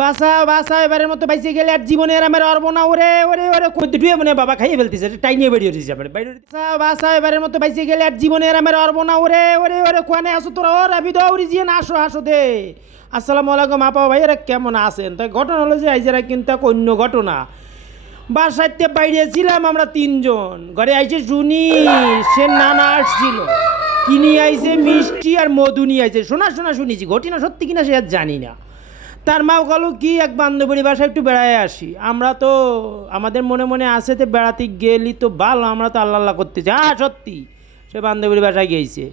বাসাও বাসাও এবারের মতো বাইসে গেলে আর জীবনে আর আমার অরব না। ওরে ওরে ওরে করতে ঢুয়ে মনে বাবা খাইয়ে ফেলতেছে, টাই নিয়ে বেরিয়ে দিয়েছে আবার বাইরে। বাসাও এবারের মতো বাইসে গেলে আর জীবনে আর আমার অরব না। ওরে ওরে ওরে কোয়ানে আসো তোরা, ও রাবি দৌড়ি জিয়ে না আসো আসো দে। আসসালামু আলাইকুম আপা ভাইয়েরা, কেমন আছেন? তাই ঘটনা হলো যে আইজারা কিন্তু এক অন্য ঘটনা। বাসাইতে বাইরে ছিলাম আমরা তিনজন, ঘরে আইছে শুনি সে নানা আসছিল, কি নিয়ে আইছে মিষ্টি আর মধু নিয়ে আইছে। শোনা শোনা শুনেছি, ঘটনা সত্যি কিনা সে আর জানি না। তার মাও গেল কি এক বান্ধবীর বাসায় একটু বেড়ায় আসি। আমরা তো আমাদের মনে মনে আসে তো বেড়াতে গেলি তো ভালো, আমরা তো আল্লাহ আল্লাহ করতেছি। হ্যাঁ সত্যি সে বান্ধবীর বাসায় গিয়েছে,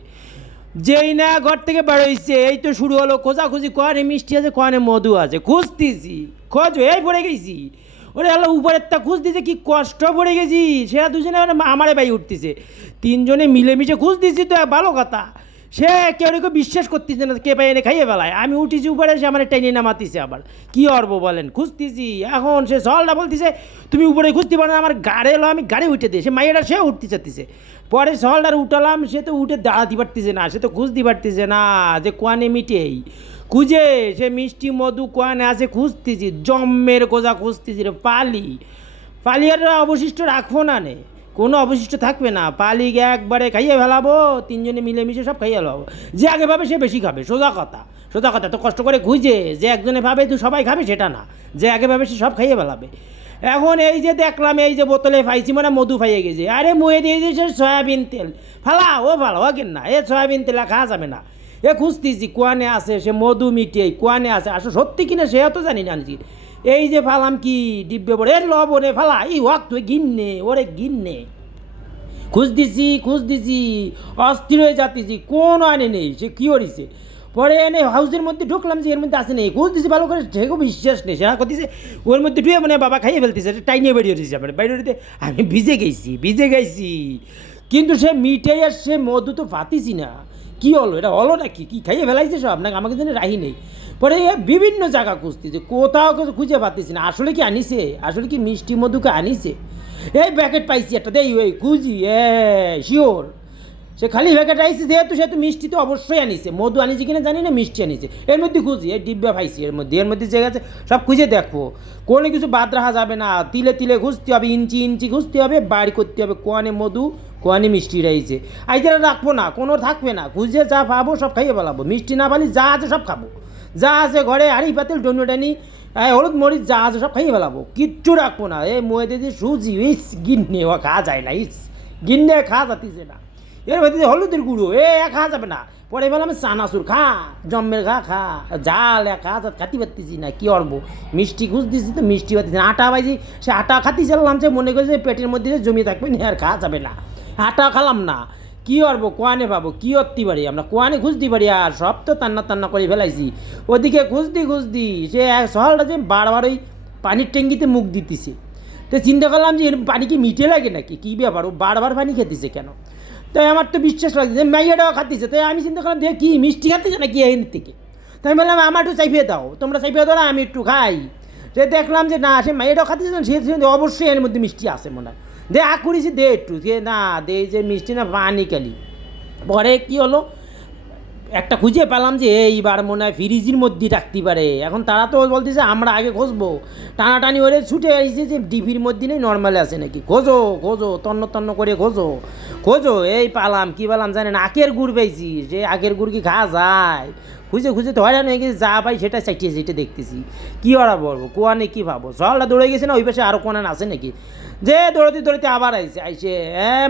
যেই না ঘর থেকে বেরোইছে এই তো শুরু হলো খোঁজাখুঁজি, কনে মিষ্টি আছে কনে মধু আছে, খুঁজতেছি খোঁজ এই পড়ে গেছি। ওরে আল্লাহ উপরের তা খুঁজতেছে, কি কষ্ট পড়ে গেছি। সেরা দুজনে আমারে বাই উঠতেছে, তিনজনে মিলেমিশে খুঁজতেছি তো ভালো কথা। সে কেউ কেউ বিশ্বাস করতেছে না, কে পাই এনে খাইয়ে বেলায়। আমি উঠেছি উপরে, সে আমার টাইনে নামাতিছে। আবার কী অর্ব বলেন, খুঁজতেছি। এখন সে সলটা বলতেছে তুমি উপরে খুঁজতে পারো না, আমার গাড়ি এলো আমি গাড়ি উঠে দিই। সে মাইয়াটা সে উঠতে চাচ্তেছে, পরে সলটার উঠালাম, সে তো উঠে দাঁড়াতে পারতেছে না, সে তো খুঁজতে পারতেছে না যে কোয়ানে মিটেই খুঁজে সে মিষ্টি মধু কোয়ানে আছে খুঁজতেছি, জম্মের কোজা খুঁজতেছি রে। পালি আর অবশিষ্ট রাখবো না নে, কোনো অবশিষ্ট থাকবে না। পালি একবারে খাইয়ে ফেলাবো, তিনজনে মিলেমিশে সব খাইয়ে ফেলাবো। যে আগে ভাবে সে বেশি খাবে, সোজা কথা সোজা কথা। তো কষ্ট করে খুঁজে যে একজনে ভাবে তো সবাই খাবে সেটা না, যে আগে ভাবে সে সব খাইয়ে ফেলাবে। এখন এই যে দেখলাম এই যে বোতলে পাইছি মানে মধু পাইয়ে গেছে, আরে মুয়ে দিয়ে দিয়েছে সয়াবিন তেল। ফালা ও ফালা ও কেন না, এ সয়াবিন তেল খাওয়া যাবে না। এ খুঁজতেছি কোয়ানে আছে সে মধু মিটিয়ে কোয়ানে আছে, আসলে সত্যি কিনা সে তো জানি না। এই যে ফালাম কি ডিব্বে পড়ে এর লবণে ফালা ই ওয়াক তুই গিন্নে ওরে গিন্নে। খুঁজতেছি অস্থির হয়ে যাতেছি, কোনো আনে নেই। সে কী করিছে, পরে এনে হাউসের মধ্যে ঢুকলাম যে এর মধ্যে আসে নেই। খুঁজতেছি ভালো করে, সেও বিশ্বাস নেই। সেটা করতেছে ওর মধ্যে ঢুয়ে মানে বাবা খাইয়ে ফেলতেছে, টাই নিয়ে বেরিয়ে দিয়েছে আবার বাইরে। আমি ভিজে গেছি কিন্তু সে মিঠাই আর সে মধু তো পাতিছি না। কী হলো, এটা হলো নাকি, কি খাইয়ে ফেলাইছে সব নাকি, আমাকে যেন রাহি নেই। পরে বিভিন্ন জায়গা খুঁজতেছে, কোথাও খুঁজে পাতিছি না। আসলে কি আনিছে, আসলে কি মিষ্টি মধুকে আনিছে? এই প্যাকেট পাইছি একটা, দেই ওই খুঁজি শিওর সে খালি প্যাকেট আইসি, যেহেতু সেহেতু মিষ্টি তো অবশ্যই আনিছে। মধু আনিছে কিনা জানি না, মিষ্টি আনিছে। এর মধ্যে খুঁজি, এই ডিব্বা পাইছি, এর মধ্যে যে গেছে সব খুঁজে দেখো, কোনো কিছু বাদ রাখা যাবে না। তিলে তিলে খুঁজতে হবে, ইঞ্চি ইঞ্চি খুঁজতে হবে, বাইর করতে হবে কোয়ানে মধু কোয়ানে মিষ্টি রয়েছে। আইতারা রাখবো না, কোনো থাকবে না। খুঁজে যা পাবো সব খাইয়ে ফেলাবো, মিষ্টি না পালি যা আছে সব খাবো। যা আছে ঘরে হাঁড়ি পাতিল ডনুটানি হলুদ মরিচ যা আছে সব খাইয়ে ফেলাবো, কিচ্ছু রাখবো না। এই মুয়ে দিয়ে সুজি ইস গিন্নে ও খাওয়া যায় না, ইস গিন্নে খাওয়া যাতিছে না। এর মধ্যে হলুদের গুঁড়ো খাওয়া যাবে না। পরে বললাম চানাচুর খা, জম্মের খা জাল খাতি পারতেছি না, কী করবো। মিষ্টি খুঁজতেছি তো মিষ্টি পাচ্ছি না। আটা পাইছি, সে আটা খাতি চালাম, সে মনে করছে পেটের মধ্যে জমিয়ে থাকবে না, আর খাওয়া যাবে না। আটা খালাম না, কী করবো, কোয়ানে পাবো, কী করতে পারি আমরা, কোয়ানে খুঁজতে পারি। আর সব তো টান্না করে ফেলাইছি। ওদিকে খুঁজতি সে এক সকালটা যে বারবার ওই পানির ট্যাঙ্কিতে মুখ দিতেছে। তো চিন্তা করলাম যে এর পানি কি মিঠে লাগে নাকি, কী ব্যাপার, ও বারবার পানি খেতেছে কেন। তাই আমার তো বিশ্বাস লাগছে মাইয়াটাও খাতিছে। তাই আমি চিন্তা করলাম দেখি মিষ্টি খাতেছে নাকি এর থেকে। তাই আমি বললাম আমার একটু চাইফিয়ে দাও, তোমরা চাইফিয়ে দাও না, আমি একটু খাই। সে দেখলাম যে না, সে মাইয়াটাও খাতিছে না, সে অবশ্যই এর মধ্যে মিষ্টি আছে মনে হয়। দে করেছি দে একটু, যে না দে যে মিষ্টি না পানি কালি। পরে কী হলো, একটা খুঁজে পেলাম যে এইবার মনে হয় ফ্রিজের মধ্যে রাখতে পারে। এখন তারা তো বলতেছে আমরা আগে খুঁজবো, টানাটানি ওরে ছুটে আসছে যে ডিপির মধ্যে নেই, নর্মালে আছে নাকি। খোঁজো তন্ন করে খোঁজো এই পালাম, কী পেলাম জানেন, আখের গুড় পেয়েছি। সে আখের গুড় কি খাওয়া যায়? খুঁজে তো হয়রান হয়ে গেছে, যা পাই সেটা চাইটিয়ে সেটা দেখতেছি। কী ওরা বলবো, কোয়ানে কী ভাবো, সকালটা দৌড়ে গেছে না, ওই পাশে আরও কোয়ান আছে নাকি। যে দৌড়তে আবার আইসে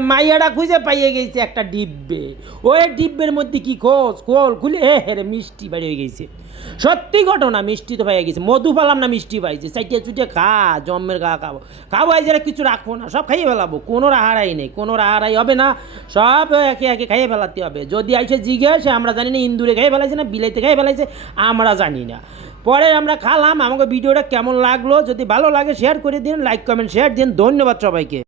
মাইয়াটা খুঁজে পাইয়ে গেছে একটা ডিব্বে। ওই ডিব্বের মধ্যে কি খুলে রে মিষ্টি বাড়ি হয়ে গেছে। সত্যি ঘটনা, মিষ্টি তো পাইয়ে গেছে। মধু পালাম না, মিষ্টি পাইছে। চাইটে চুটে জম্মের খাবো এই যারা কিছু রাখবো না, সব খাইয়ে ফেলাবো। কোনো রাহারাই নেই, কোনো রাহারাই হবে না, সব একে খাইয়ে ফেলাতে হবে। যদি আইসে জিজ্ঞেস আমরা জানি না ইন্দুরে খাইয়ে ফেলাইছে না বিলাইতে খাইয়ে ফেলাইছে, আমরা জানি না। পরে আমরা খালাম। আমাকে ভিডিওটা কেমন লাগলো, যদি ভালো লাগে শেয়ার করে দিন, লাইক কমেন্ট শেয়ার দিন। ধন্যবাদ সবাইকে।